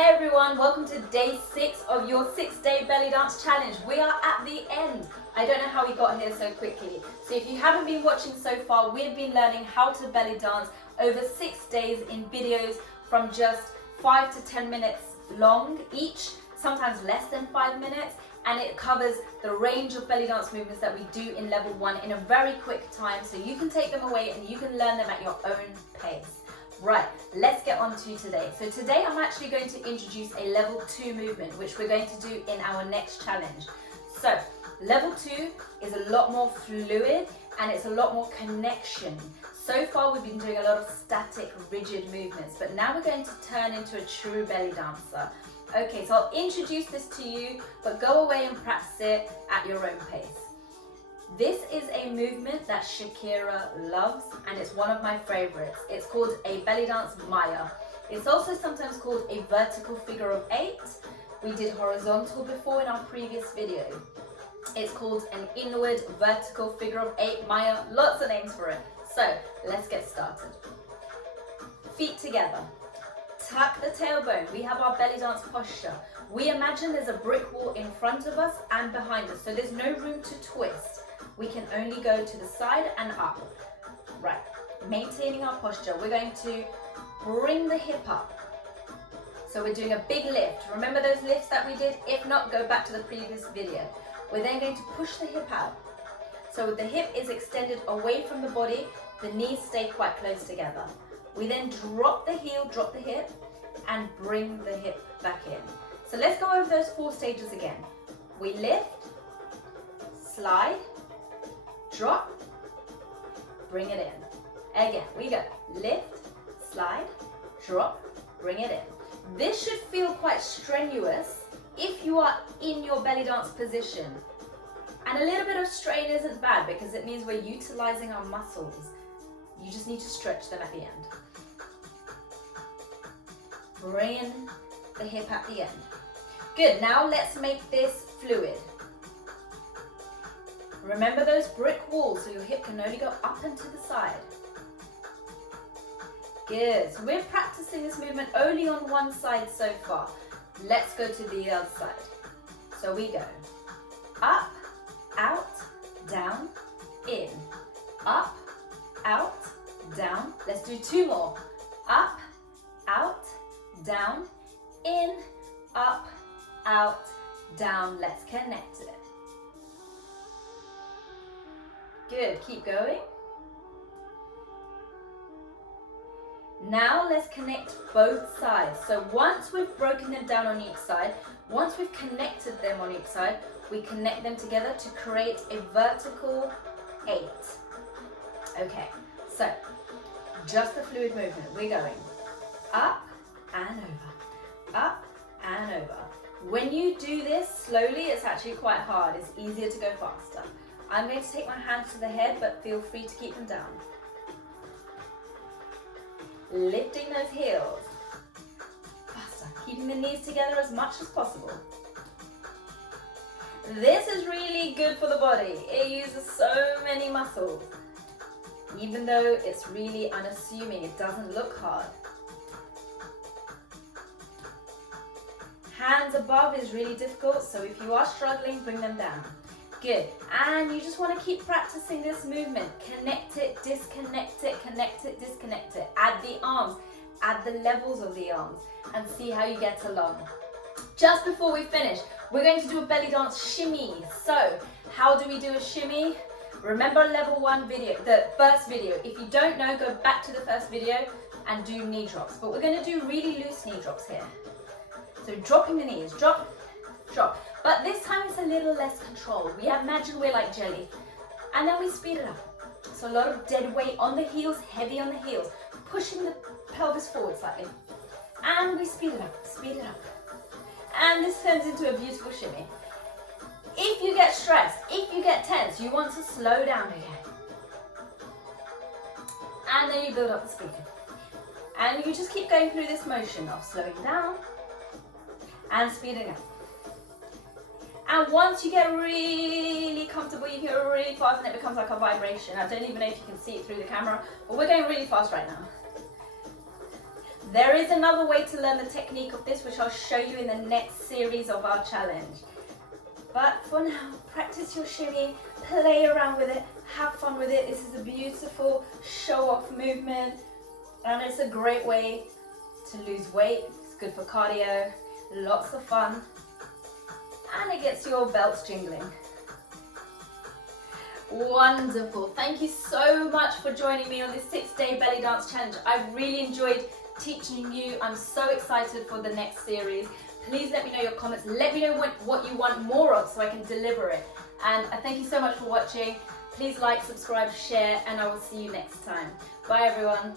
Hey everyone, welcome to day 6 of your 6-day belly dance challenge. We are at the end. I don't know how we got here so quickly. So if you haven't been watching so far, we've been learning how to belly dance over 6 days in videos from just 5 to 10 minutes long each, sometimes less than 5 minutes. And it covers the range of belly dance movements that we do in level 1 in a very quick time. So you can take them away and you can learn them at your own pace. Right, let's get on to today. So today I'm actually going to introduce a level 2 movement, which we're going to do in our next challenge. So level 2 is a lot more fluid and it's a lot more connection. So far we've been doing a lot of static, rigid movements, but now we're going to turn into a true belly dancer. Okay, so I'll introduce this to you, but go away and practice it at your own pace. This is a movement that Shakira loves and it's one of my favorites. It's called a belly dance Maya. It's also sometimes called a vertical figure of 8. We did horizontal before in our previous video. It's called an inward vertical figure of 8 Maya. Lots of names for it. So let's get started. Feet together. Tuck the tailbone. We have our belly dance posture. We imagine there's a brick wall in front of us and behind us, so there's no room to twist. We can only go to the side and up. Right, maintaining our posture. We're going to bring the hip up. So we're doing a big lift. Remember those lifts that we did? If not, go back to the previous video. We're then going to push the hip out. So the hip is extended away from the body. The knees stay quite close together. We then drop the heel, drop the hip, and bring the hip back in. So let's go over those 4 stages again. We lift, slide, drop, bring it in. Again, we go lift, slide, drop, bring it in. This should feel quite strenuous if you are in your belly dance position. And a little bit of strain isn't bad because it means we're utilizing our muscles. You just need to stretch them at the end. Bring in the hip at the end. Good, now let's make this fluid. Remember those brick walls, so your hip can only go up and to the side. Good, so we're practicing this movement only on one side so far. Let's go to the other side. So we go up, out, down, in. Up, out, down. Let's do 2 more. Up, out, down, in, up, out, down. Let's connect it. Good, keep going. Now let's connect both sides. So once we've broken them down on each side, once we've connected them on each side, we connect them together to create a vertical 8. Okay, so just the fluid movement. We're going up and over, up and over. When you do this slowly, it's actually quite hard. It's easier to go faster. I'm going to take my hands to the head, but feel free to keep them down. Lifting those heels. Faster. Keeping the knees together as much as possible. This is really good for the body. It uses so many muscles. Even though it's really unassuming, it doesn't look hard. Hands above is really difficult, so if you are struggling, bring them down. Good, and you just want to keep practicing this movement. Connect it, disconnect it, connect it, disconnect it. Add the arms, add the levels of the arms, and see how you get along. Just before we finish, we're going to do a belly dance shimmy. So, how do we do a shimmy? Remember level 1 video, the first video. If you don't know, go back to the first video and do knee drops. But we're going to do really loose knee drops here. So dropping the knees, drop, drop. But this time it's a little less controlled. We imagine we're like jelly. And then we speed it up. So a lot of dead weight on the heels, heavy on the heels, pushing the pelvis forward slightly. And we speed it up, speed it up. And this turns into a beautiful shimmy. If you get stressed, if you get tense, you want to slow down again. And then you build up the speed. And you just keep going through this motion of slowing down and speeding up. And once you get really comfortable, you go really fast and it becomes like a vibration. I don't even know if you can see it through the camera, but we're going really fast right now. There is another way to learn the technique of this, which I'll show you in the next series of our challenge. But for now, practice your shimmy, play around with it, have fun with it. This is a beautiful show-off movement, and it's a great way to lose weight. It's good for cardio, lots of fun, and it gets your belts jingling. Wonderful. Thank you so much for joining me on this 6-day belly dance challenge. I've really enjoyed teaching you. I'm so excited for the next series. Please let me know your comments. Let me know what you want more of so I can deliver it. And I thank you so much for watching. Please like, subscribe, share, and I will see you next time. Bye everyone.